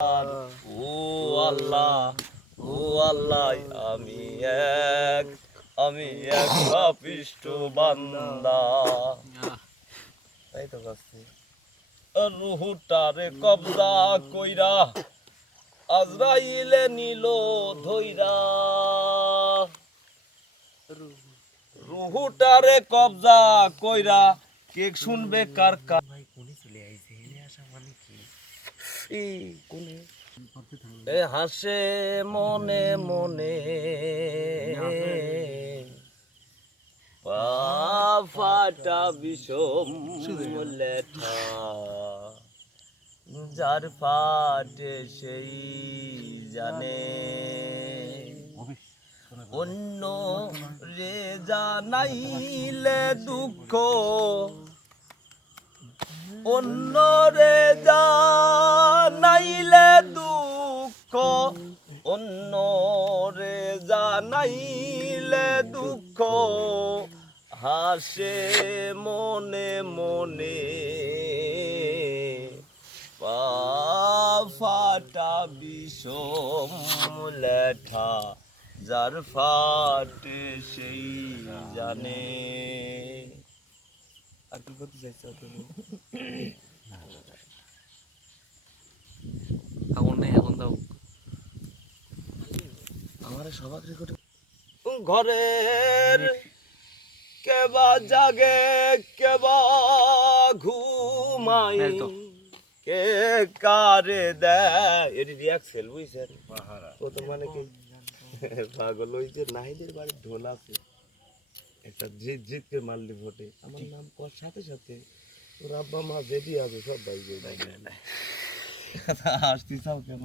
ও আল্লাহ, ও আল্লাহ, আমি এক পাপিষ্ঠ বান্দা। তাই তো কাছে রুহুটারে কবজা কইরা আজরাইলে নিল ধইরা, রুহুটারে কবজা কইরা কে শুনবে কার কার। ভাই কোনে চলে আইছে, এনে আসা মানে কি? এই কোনে এ হাসে মনে মনে পা ফাটা বিষম লেঠা, যার ফাটে সেই জানে, অন্য রে জানাইলে দুঃখ, অন্য রে জানাইলে দুঃখ, অন্য রে জানাইলে দুঃখ, হাসে মনে মনে পা ফাটা বিষম লেঠা, যার ফাটে সেই জানে। আর কি করতে চাইছো তুমি? এখন নেই, এখন দাও আমার সবাক রেকর্ড ঘরের কেবা জাগে কেবা ঘুমাই, কে কারে দেয় এটি রিয়াক্সেল বুঝছেন ও তো মানে কি পাগল হইছে। নাহিদের বাড়ির ঢোল আছে একটা, জিত জিত কে মারলি ভোটে আমার নাম কর সাথে সাথে ওর আব্বা মা যেটি আছে সব ভাই আসতে চাও কেন?